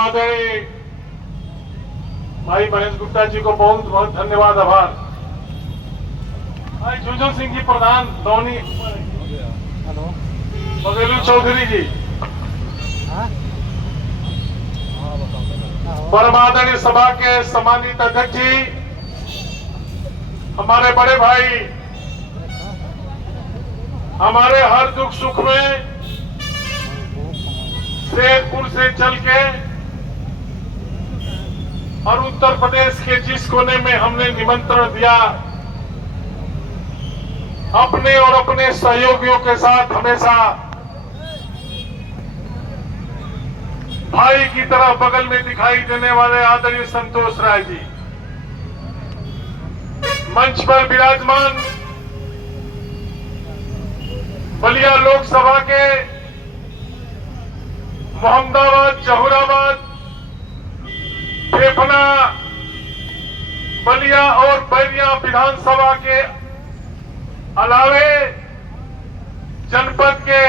आदरणीय भाई महेश गुप्ता जी को बहुत बहुत धन्यवाद, आभार। भाई जुजन सिंह जी प्रधान, धोनी बघेलू चौधरी जी, परम आदरणीय सभा के सम्मानित अध्यक्ष जी, हमारे बड़े भाई, हमारे हर दुख सुख में शेरपुर से चल के और उत्तर प्रदेश के जिस कोने में हमने निमंत्रण दिया, अपने और अपने सहयोगियों के साथ हमेशा भाई की तरह बगल में दिखाई देने वाले आदरणीय संतोष राय जी, मंच पर विराजमान बलिया लोकसभा के मोहम्मदाबाद, जहुराबाद, फेफना, बलिया और बैरिया विधानसभा के अलावे जनपद के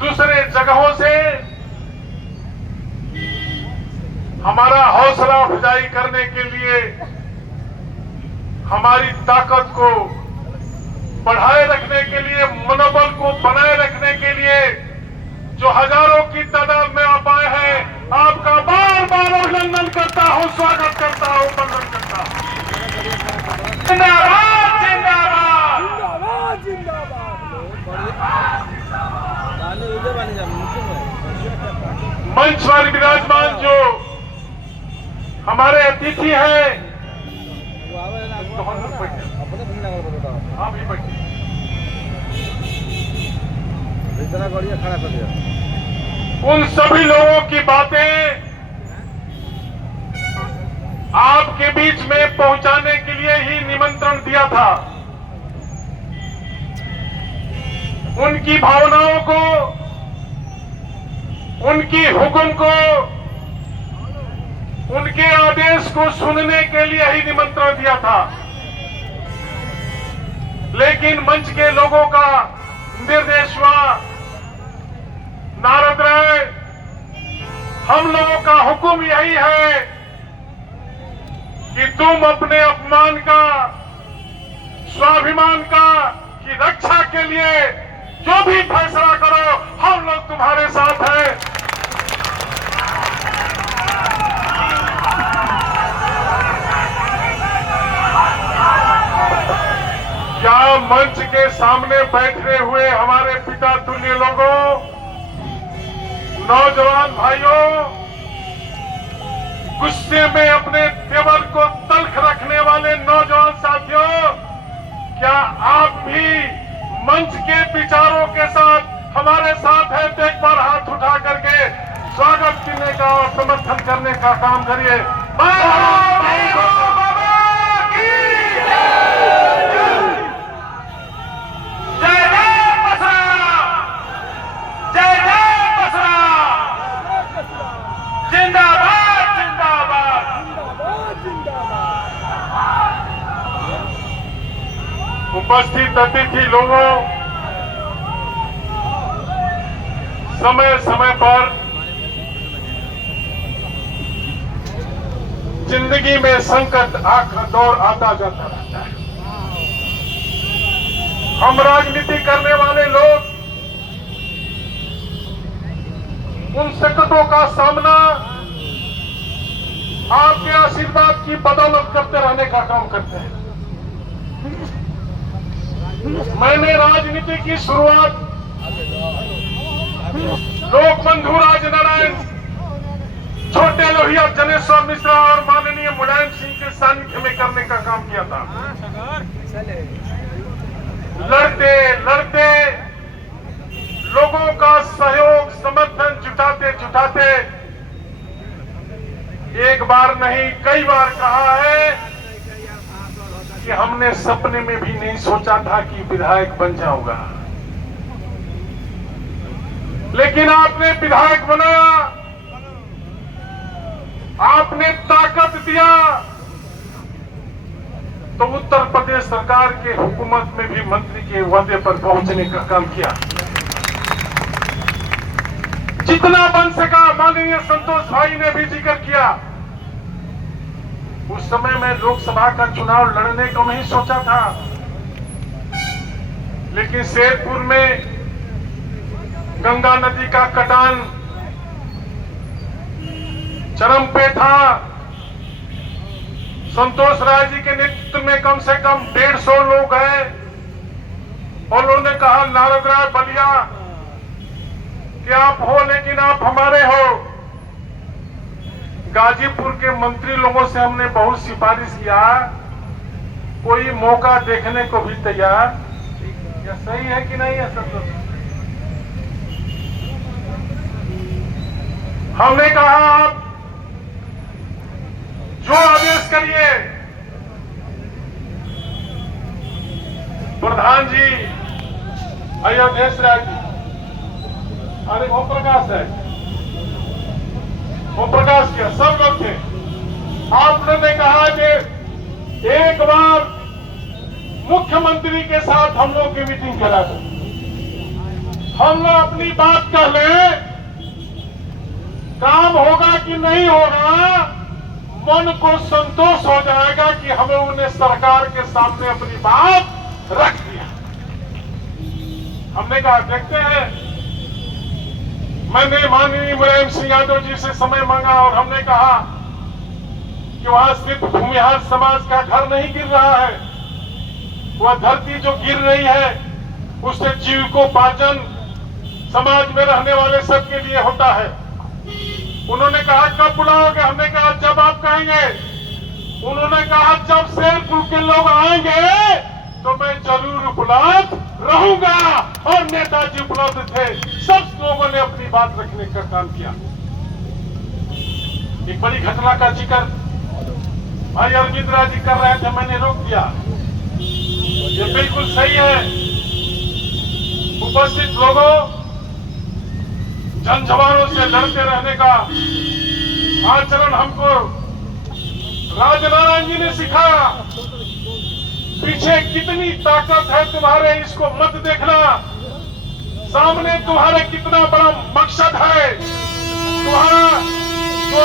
दूसरे जगहों से हमारा हौसला अफजाई करने के लिए, हमारी ताकत को बढ़ाए रखने के लिए, मनोबल को बनाए रखने के लिए जो हजारों की तादाद में आप आए हैं, आपका बार बार अभिनंदन करता हूं, स्वागत करता हूं, वंदन करता हूं। जिंदाबाद जिंदाबाद जिंदाबाद। मंच पर विराजमान जो हमारे अतिथि हैं, आप ही बैठिए, खड़ा कर दिया। उन सभी लोगों की बातें आपके बीच में पहुंचाने के लिए ही निमंत्रण दिया था। उनकी भावनाओं को, उनकी हुक्म को, उनके आदेश को सुनने के लिए ही निमंत्रण दिया था। लेकिन मंच के लोगों का निर्देश हुआ, नारद राय, हम लोगों का हुक्म यही है कि तुम अपने अपमान का, स्वाभिमान का की रक्षा के लिए जो भी फैसला करो, हम लोग तुम्हारे साथ हैं। क्या मंच के सामने बैठे हुए हमारे पिता तुल्य लोगों, नौजवान भाइयों, गुस्से में अपने तेवर को तल्ख रखने वाले नौजवान साथियों, क्या आप भी मंच के विचारों के साथ हमारे साथ हैं? तो एक बार हाथ उठा करके स्वागत करने का और समर्थन करने का काम करिए। उपस्थित अतिथि लोगों, समय समय पर जिंदगी में संकट का दौर आता जाता रहता है। हम राजनीति करने वाले लोग उन संकटों का सामना आपके आशीर्वाद की बदौलत करते रहने का काम करते हैं। मैंने राजनीति की शुरुआत लोकबंधु राजनारायण, छोटे लोहिया जनेश्वर मिश्रा और माननीय मुलायम सिंह के सानिध्य में करने का काम किया था। लड़ते लड़ते लोगों का सहयोग, समर्थन जुटाते जुटाते एक बार नहीं कई बार कहा है कि हमने सपने में भी नहीं सोचा था कि विधायक बन जाऊंगा, लेकिन आपने विधायक बनाया, आपने ताकत दिया, तो उत्तर प्रदेश सरकार के हुकूमत में भी मंत्री के ओहदे पर पहुंचने का काम किया। जितना बन सका माननीय संतोष भाई ने भी जिक्र किया। उस समय मैं लोकसभा का चुनाव लड़ने को नहीं सोचा था, लेकिन शेरपुर में गंगा नदी का कटान चरम पे था। संतोष राय जी के नेतृत्व में कम से कम 150 लोग गए और उन्होंने कहा नारद राय बलिया कि आप हो लेकिन आप हमारे हो। गाजीपुर के मंत्री लोगों से हमने बहुत सिफारिश किया, कोई मौका देखने को भी तैयार। यह सही है कि नहीं है संतोष? हमने कहा आप जो आदेश करिए। प्रधान जी, अयोध्येश राय जी, अरे ओम प्रकाश है, ओम प्रकाश क्या सब लोग थे। आपने कहा कि एक बार मुख्यमंत्री के साथ हम लोग की मीटिंग करा दो, हम लोग अपनी बात कह ले, काम होगा कि नहीं होगा मन को संतोष हो जाएगा कि हम लोगों ने सरकार के सामने अपनी बात रख दिया। हमने कहा देखते हैं। मैंने माननीय मुलायम सिंह यादव जी से समय मांगा और हमने कहा कि वहां सिर्फ भूमिहार समाज का घर नहीं गिर रहा है, वह धरती जो गिर रही है उससे जीविकोपार्जन समाज में रहने वाले सबके लिए होता है। उन्होंने कहा कब बुलाओगे? हमने कहा जब आप कहेंगे। उन्होंने कहा जब शेरपुर के लोग आएंगे तो मैं जरूर उपलब्ध रहूंगा, और नेताजी उपलब्ध थे। सब लोगों ने अपनी बात रखने का काम किया। एक बड़ी घटना का जिक्र भाई अरविंद राय जी कर रहे थे, मैंने रोक दिया। ये बिल्कुल सही है। उपस्थित लोगों, जनजवानों से लड़ते रहने का आचरण हमको राजनारायण जी ने सिखाया। पीछे कितनी ताकत है तुम्हारे, इसको मत देखना। सामने तुम्हारे कितना बड़ा मकसद है, तुम्हारा जो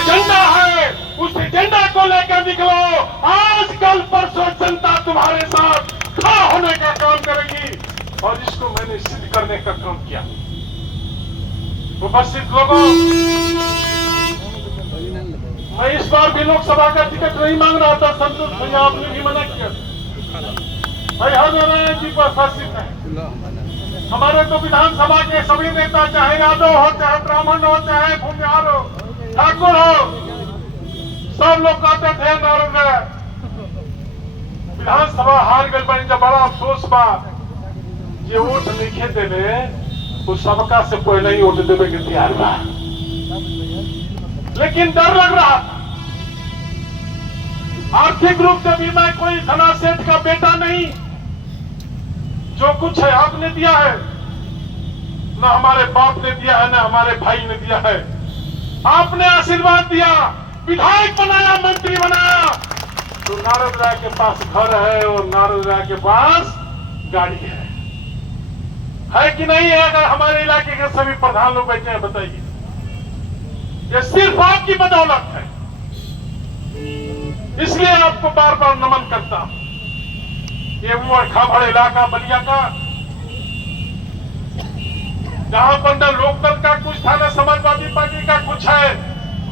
एजेंडा है, उस एजेंडा को लेकर निकलो। आज कल परसों जनता तुम्हारे साथ खड़ा होने का काम करेगी, और इसको मैंने सिद्ध करने का काम किया। उपस्थित लोगों, मैं इस बार भी लोकसभा का टिकट नहीं मांग रहा था। संतोष भैया आपने भी मना किया। भाई हरनारायण जी को उपस्थित है। हमारे तो विधानसभा के सभी नेता, चाहे यादव हो, चाहे ब्राह्मण हो, चाहे भूमिहार हो, ठाकुर हो, सब लोग कहते थे नारद राय। विधानसभा हार गई बनी, जब बड़ा अफसोस बा ये वोट लिखे देवे, उस सबका से पहले ही वोट देवे के तैयार बा, लेकिन डर लग रहा था। आर्थिक रूप से भी मैं कोई धना सेठ का बेटा नहीं। जो कुछ है आपने दिया है, न हमारे बाप ने दिया है, न हमारे भाई ने दिया है। आपने आशीर्वाद दिया, विधायक बनाया, मंत्री बनाया। तो नारद राय के पास घर है और नारद राय के पास गाड़ी है कि नहीं है? अगर हमारे इलाके के सभी प्रधान लोग बैठे हैं, बताइए। ये सिर्फ आपकी बदौलत है, इसलिए आपको बार बार नमन करता हूं। ये वो खाबड़ इलाका बलिया का, जहां पर न लोकदल का कुछ था, न समाजवादी पार्टी का कुछ है,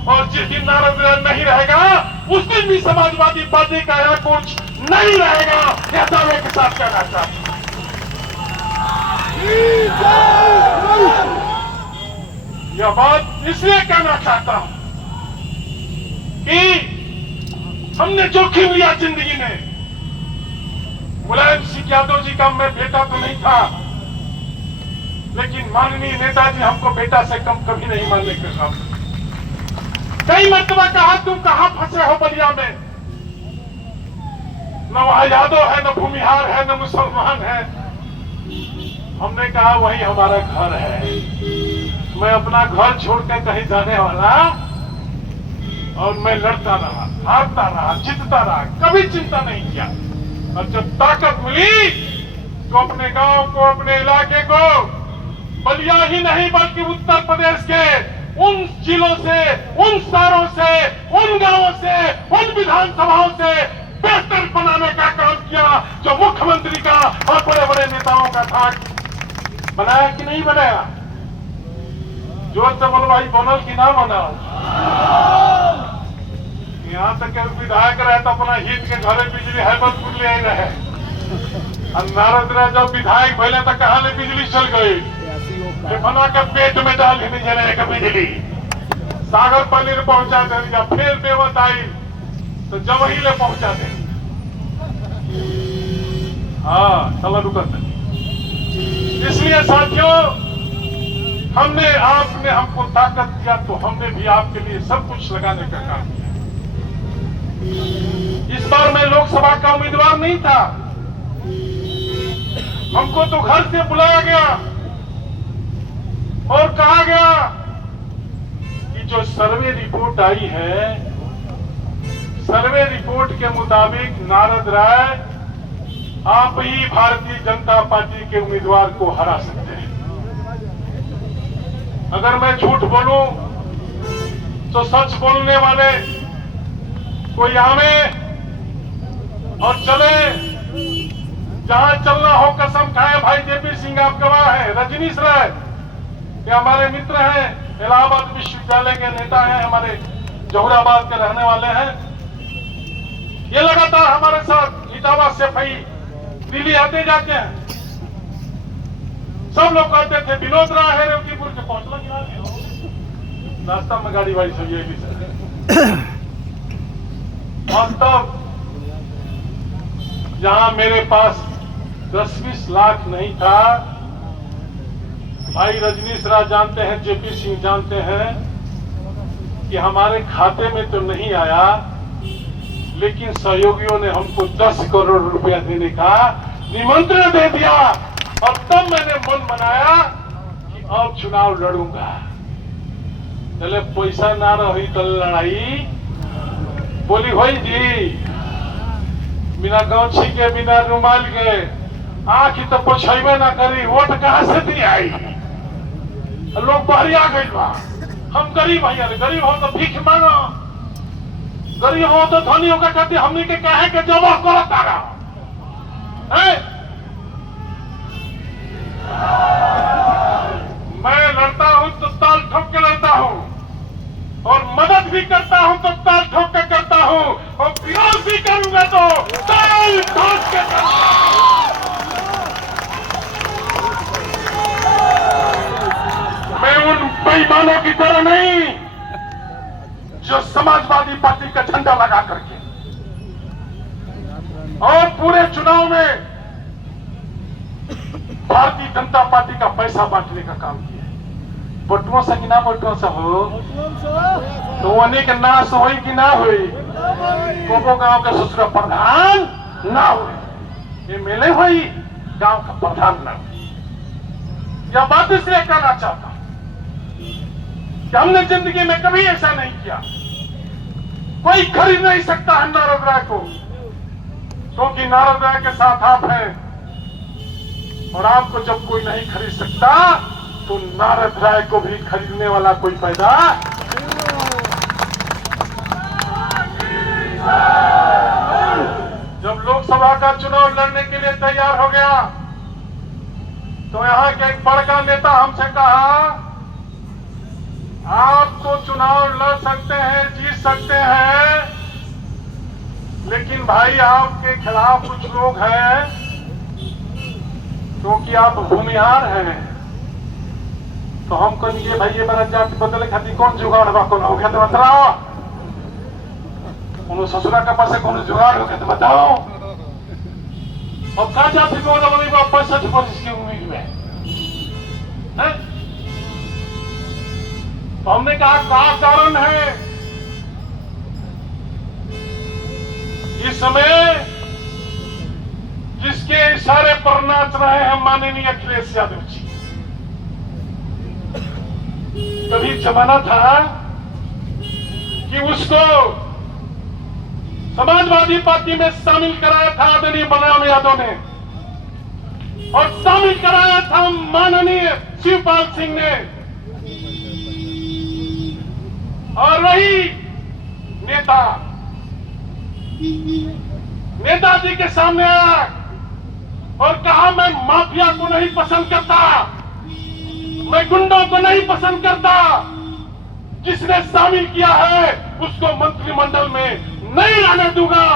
और जिस दिन नारद राय नहीं रहेगा उस दिन भी समाजवादी पार्टी का यहाँ कुछ नहीं रहेगा। यह दावे के साथ कहना चाहता हूं। यह बात इसलिए कहना चाहता हूं कि हमने जोखिम लिया जिंदगी में। मुलायम सिंह यादव जी का मैं बेटा तो नहीं था, लेकिन माननीय नेताजी हमको बेटा से कम कभी नहीं मानने का काम। कई मरतबा कहा तुम कहां फंसे हो बलिया में, न वहां यादव है, न भूमिहार है, न मुसलमान है। हमने कहा वही हमारा घर है। मैं अपना घर छोड़कर कहीं जाने वाला, और मैं लड़ता रहा, हारता रहा, जीतता रहा, कभी चिंता नहीं किया। और जब ताकत मिली तो अपने गांव को, अपने इलाके को बलिया ही नहीं बल्कि उत्तर प्रदेश के उन जिलों से, उन शहरों से, उन गांवों से, उन विधानसभाओं से बेहतर बनाने का काम किया जो मुख्यमंत्री का और बड़े बड़े नेताओं का था। बनाया कि नहीं बनाया? जोर से बोलो भाई, बनल कि ना बनल? यहाँ तक के विधायक रहे तो अपना हित के घरे बिजली हैबतपुर ले आए रहे। नारद राय जब विधायक भले तो कहा ले बिजली चल गई, बना के पेट में डाल ही नहीं जाने का बिजली, सागर पनीर पहुंचा देंगे, फिर बेवत आई तो जब ही ले पहुंचा देंगे। हाँ चलो रुकत। इसलिए साथियों, हमने, आपने हमको ताकत दिया तो हमने भी आपके लिए सब कुछ लगाने का काम किया। इस बार मैं लोकसभा का उम्मीदवार नहीं था, हमको तो घर से बुलाया गया और कहा गया कि जो सर्वे रिपोर्ट आई है, सर्वे रिपोर्ट के मुताबिक नारद राय आप ही भारतीय जनता पार्टी के उम्मीदवार को हरा सकते हैं। अगर मैं झूठ बोलूं तो सच बोलने वाले कोई आवे और चले, जहां चलना हो कसम खाए। भाई जेपी सिंह आप गवाह है, रजनीश राय ये हमारे मित्र हैं, इलाहाबाद विश्वविद्यालय के नेता हैं, हमारे जहुराबाद के रहने वाले हैं। ये लगातार हमारे साथ इटावा से भाई दिल्ली आते जाते हैं। सब लोग कहते थे विनोद राय है रेवतीपुर के, पहुंचला रास्ता में गाड़ी वाड़ी सही है। और तब जहां मेरे पास 10-20 लाख नहीं था, भाई रजनीश राय जानते हैं, जेपी सिंह जानते हैं कि हमारे खाते में तो नहीं आया, लेकिन सहयोगियों ने हमको 10 करोड़ रुपया देने का निमंत्रण दे दिया। और तब मैंने मन बनाया कि अब चुनाव लड़ूंगा। चले पैसा ना रही तो लड़ाई बोली भाई जी, बिना गौछी के, बिना रुमाल के, आंख तो पोछेबे ना करी, वोट कहां से दी आई? लोग बहरिया गई बा। हम गरीब भैया, गरीब हो तो भीख मांगो, गरीब हो तो धनी होकर कहते हमने के कहे के जमा करो तारा। मैं लड़ता हूं तो ताल ठोक के लड़ता हूं, और मदद भी करता हूं तो ताल ठोक के करता हूं, और विरोध भी करूंगा तो ताल ठोक के करूंगा। मैं उन बेईमानों की तरह नहीं जो समाजवादी पार्टी का झंडा लगा करके और पूरे चुनाव में भारतीय जनता पार्टी का पैसा बांटने का काम किया। बटुओं से कि ना बटुओं से हो तो अनेक नाश हो कि ना हुई, कोबो गांव के ससुर प्रधान ना हुई, एमएलए हुई, गांव का प्रधान ना हुई। यह बात इसलिए कहना चाहता हूं कि हमने जिंदगी में कभी ऐसा नहीं किया। कोई खरीद नहीं सकता है नारद राय को, क्योंकि नारद राय के साथ आप हैं, और आपको जब कोई नहीं खरीद सकता तो नारद राय को भी खरीदने वाला कोई पैदा। जब लोकसभा का चुनाव लड़ने के लिए तैयार हो गया तो यहाँ के एक बड़का नेता हमसे कहा, आप तो चुनाव लड़ सकते हैं, जीत सकते हैं, लेकिन भाई आपके खिलाफ कुछ लोग हैं, क्योंकि आप भूमिहार हैं। तो हम कहेंगे भाई ये मेरा जाति बदले खातिर कौन जुगाड़ बा, कौन हो गया तो बताओ, उन ससुरा के पास कौन जुगाड़ हो गया तो बताओ। और कहा जाति को 65% की उम्मीद में है? तो हमने कहा क्या कारण है? इस समय जिसके इशारे पर नाच रहे हैं माननीय अखिलेश यादव जी। कभी जमाना था कि उसको समाजवादी पार्टी में शामिल कराया था आदरणीय बलराम यादव ने, और शामिल कराया था माननीय शिवपाल सिंह ने। और वही नेताजी के सामने आया और कहा, मैं माफिया को नहीं पसंद करता, मैं गुंडों को नहीं पसंद करता, जिसने शामिल किया है उसको मंत्रिमंडल में नहीं आने दूंगा।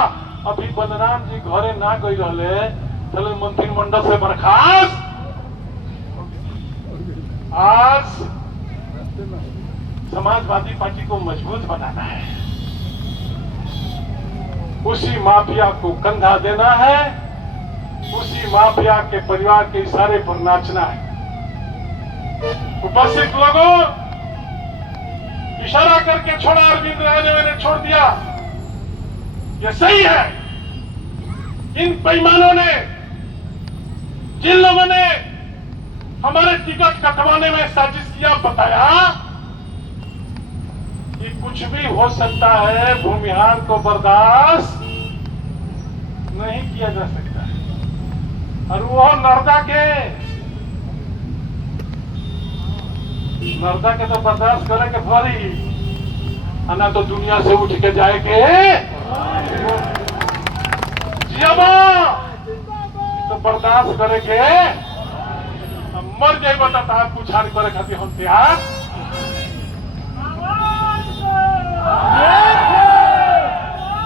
अभी बलराम जी घरे ना गई रहे, चले मंत्रिमंडल से बर्खास्त। आज समाजवादी पार्टी को मजबूत बनाना है, उसी माफिया को कंधा देना है, उसी माफिया के परिवार के इशारे पर नाचना है। उपस्थित लोगों, इशारा करके छोड़ा अरविंद राय ने, मैंने छोड़ दिया, ये सही है। इन बेईमानों ने, जिन लोगों ने हमारे टिकट कटवाने में साजिश किया, बताया कि कुछ भी हो सकता है, भूमिहार को बर्दाश्त नहीं किया जा सकता है। और वो नर्मदा के तो बर्दाश्त करेंगे भरी, ना तो दुनिया से उठ के जाएंगे तो बर्दाश्त करेंगे। मर जाए बताता है, पूछार करे खातिर हम तैयार।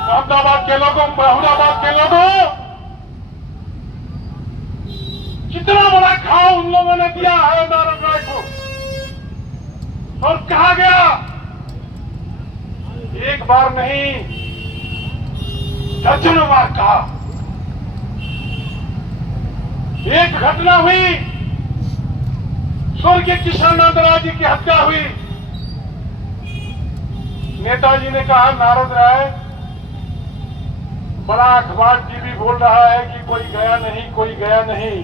अहमदाबाद के लोगों, बहुराबाद के लोगों, कितना बड़ा घाव उन लोगों ने दिया है नारायण राय को। और कहा गया, एक बार नहीं दर्जनों बार कहा। एक घटना हुई, स्वर्गीय किशन नारायण जी की हत्या हुई। नेताजी ने कहा, नारद राय, बड़ा अखबार टीवी बोल रहा है कि कोई गया नहीं, कोई गया नहीं।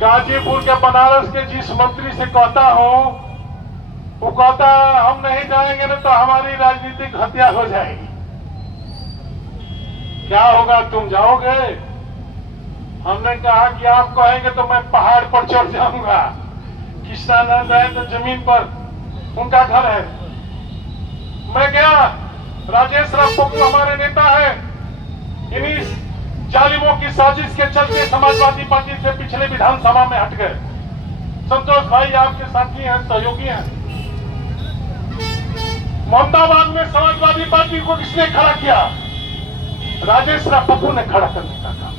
गाजीपुर के बनारस के जिस मंत्री से कहता हूं, वो कहता हम नहीं जाएंगे ना तो हमारी राजनीतिक हत्या हो जाएगी। क्या होगा, तुम जाओगे? हमने कहा कि आप कहेंगे तो मैं पहाड़ पर चढ़ जाऊंगा। कृष्णानंद है तो जमीन पर उनका घर है। मैं गया, राजेश राव पप्पू हमारे नेता है, इन्हीं जालिमों की साजिश के चलते समाजवादी पार्टी से पिछले विधानसभा में हट गए। संतोष भाई आपके साथी हैं, सहयोगी हैं। मोहम्मदाबाद में समाजवादी पार्टी को किसने खड़ा किया? राजेश राव पप्पू ने खड़ा करने का काम।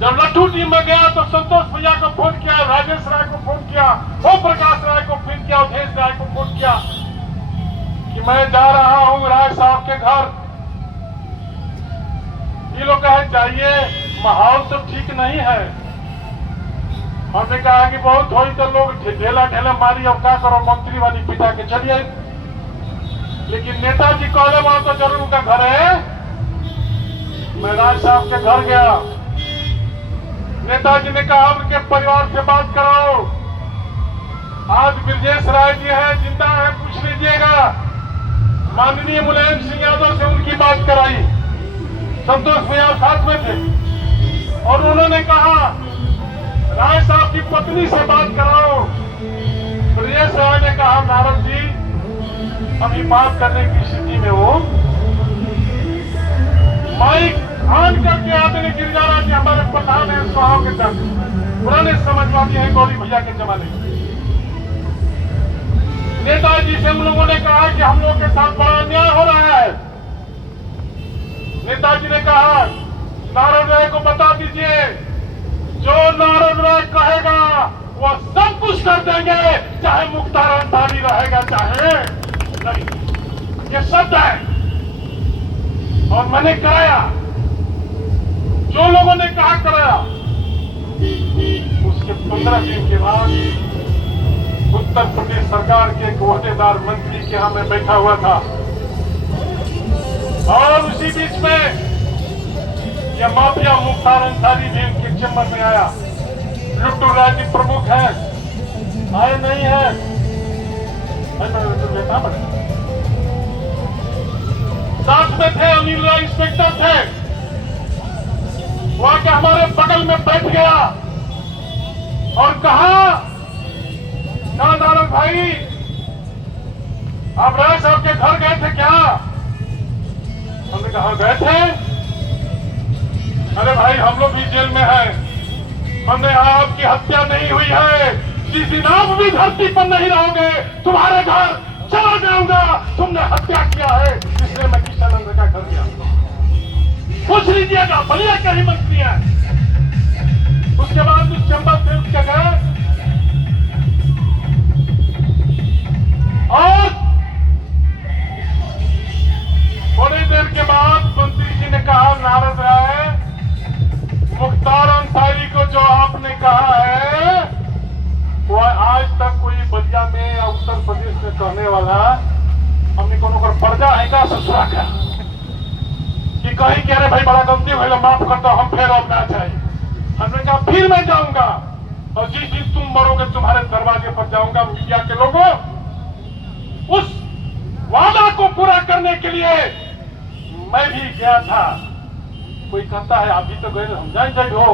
जब लट्टू टीम में गया तो संतोष भैया को फोन किया, राजेश राय को फोन किया, ओम प्रकाश राय को फोन किया, अवधेश राय को फोन किया कि मैं जा रहा हूं राय साहब के घर। ये लोग कहे जाइए, माहौल तो ठीक नहीं है। हमने कहा कि बहुत हुई तो लोग ढेला ढेला मारी, अब क्या करो, मंत्री वाली पिता के चलिए। लेकिन नेताजी कहले वहां तो जरूर उनका घर है। मैं राय साहब के घर गया, नेताजी ने कहा उनके परिवार से बात कराओ। आज ब्रजेश राय जी है, जिंदा है, पूछ लीजिएगा। माननीय मुलायम सिंह यादव से उनकी बात कराई, संतोष भैया साथ में थे। और उन्होंने कहा राय साहब की पत्नी से बात कराओ। ब्रजेश राय ने कहा, नारद जी अभी बात करने की स्थिति में हो। माइक ऑन करके आदमी गिरजारा जी हमारे प्रधान है, सुहाव के तक पुराने समाजवादी हैं, गौरी भैया के जमाने में। नेताजी से उन लोगों ने कहा कि हम लोग के साथ बड़ा अन्याय हो रहा है। नेताजी ने कहा, नारायण राय को बता दीजिए, जो नारायण राय कहेगा वो सब कुछ कर देंगे, चाहे मुख्तार अंसारी रहेगा चाहे नहीं। ये शब्द है और मैंने कराया, जो लोगों ने कहा कराया। उसके 15 दिन के बाद उत्तर प्रदेश सरकार के एक ओहदेदार मंत्री के यहाँ मैं बैठा हुआ था और उसी बीच में यह माफिया मुख्तार अंसारी भी उनके चैम्बर में आया। लुट्टू राय प्रमुख है, आए नहीं है, साथ में थे अनिल राय इंस्पेक्टर थे। वो आके हमारे बगल में बैठ गया और कहा, ना नारद भाई, आप राय साहब के घर गए थे क्या? हमने कहा गए थे। अरे भाई, हम लोग भी जेल में हैं। हमने कहा आपकी हत्या नहीं हुई है, जिस दिन आप भी धरती पर नहीं रहोगे तुम्हारे घर चला जाऊंगा, तुमने हत्या किया है, इसलिए मैं किशननंद का घर गया। पूछ लीजिएगा, बलिया का ही मंत्री है। उसके बाद उस चंबल से उठ के गए और थोड़ी देर के बाद मंत्री जी ने कहा, नारद राय, मुख्तार अंसारी को जो आपने कहा है वो आज तक कोई बलिया में या उत्तर प्रदेश में कहने वाला हमने कोनो कर पर्दा है का ससुरा का कि कहीं कह रहे भाई बड़ा गलती हुई, माफ कर दो, हम फिर अब ना चाहिए। हमने कहा फिर मैं जाऊंगा और जिस दिन तुम मरोगे तुम्हारे दरवाजे पर जाऊंगा। मीडिया के लोगों, उस वादा को पूरा करने के लिए मैं भी गया था। कोई कहता है आप भी तो गए, हम जाए हो,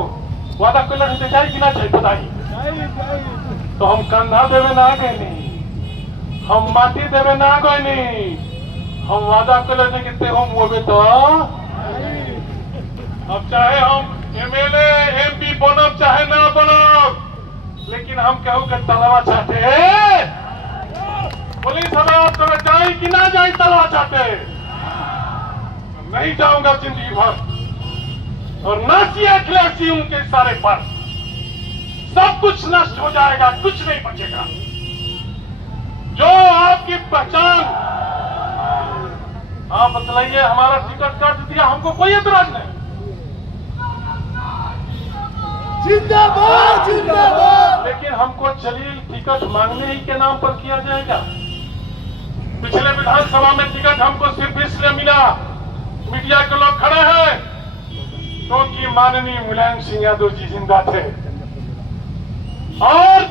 वादा कोई लड़ने जाए कि ना जाए बताइए। तो हम कंधा देवे ना गए नहीं, हम माटी देवे ना गए नहीं, हम वादा कर लेने कितने हम वो भी तो अब चाहे हम एमएलए एमपी बनब चाहे ना बनब, लेकिन हम कहूँ कि तलवा चाहते हैं। पुलिस हमारा तो जाए कि ना जाए, तलवा चाहते नहीं जाऊंगा जिंदगी भर। और नाचिए अखिलेश जी उनके इशारे पर, सब कुछ नष्ट हो जाएगा, कुछ नहीं बचेगा। जो आपकी पहचान, आप बतलाइए, हमारा टिकट काट दिया, हमको कोई एतराज नहीं। जिंदाबाद जिंदाबाद। लेकिन हमको जलील टिकट मांगने ही के नाम पर किया जाएगा। पिछले विधानसभा में टिकट हमको सिर्फ इसलिए मिला, मीडिया के लोग खड़े हैं, क्योंकि माननीय मुलायम सिंह यादव जी जिंदा थे। और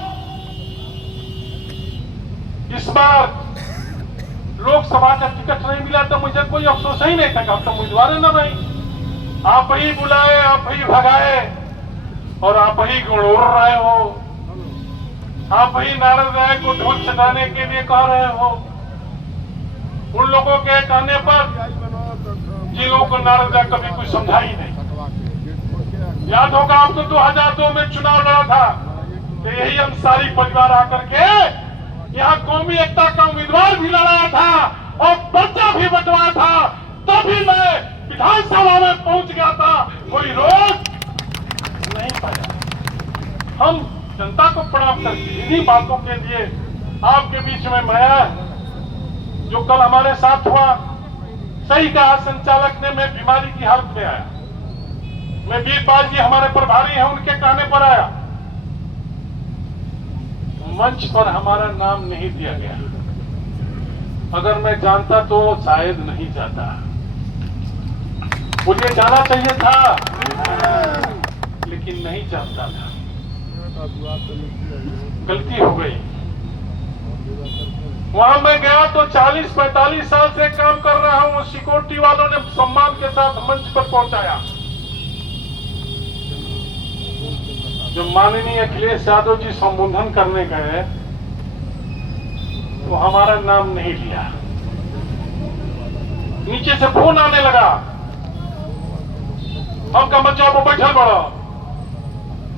इस बार लोकसभा का टिकट नहीं मिला तो मुझे कोई अफसोस ही नहीं था, अब तो उम्मीदवार न रही। आप ही बुलाए, आप ही भगाए और आप ही गुड़ोड़ रहे हो, आप ही नारद राय को ढोल छटाने के लिए कह रहे हो। उन लोगों के कहने पर जिन लोगों को नारद राय कभी कुछ समझा ही नहीं। याद होगा आपको 2002 में चुनाव लड़ा था, तो यही अंसारी परिवार आकर के यहाँ कौमी एकता का उम्मीदवार भी लड़ा था और पर्चा भी बंटवाया था, तभी मैं विधानसभा में पहुंच गया था, कोई रोक नहीं पाया। हम जनता को प्रणाम करके इन्हीं बातों के लिए आपके बीच में मैं, जो कल हमारे साथ हुआ, सही कहा संचालक ने, मैं बीमारी की हालत में आया, मैं वीरपाल जी हमारे प्रभारी हैं, उनके कहने पर आया। मंच पर हमारा नाम नहीं दिया गया, अगर मैं जानता तो शायद नहीं जाता, मुझे जाना चाहिए था, लेकिन नहीं जानता था, गलती हो गई। वहां मैं गया तो 40-45 साल से काम कर रहा हूं, सिक्योरिटी वालों ने सम्मान के साथ मंच पर पहुंचाया। जो माननीय अखिलेश यादव जी संबोधन करने गए तो हमारा नाम नहीं लिया। नीचे से फोन आने लगा, हम का बच्चा वो बैठल बड़ा,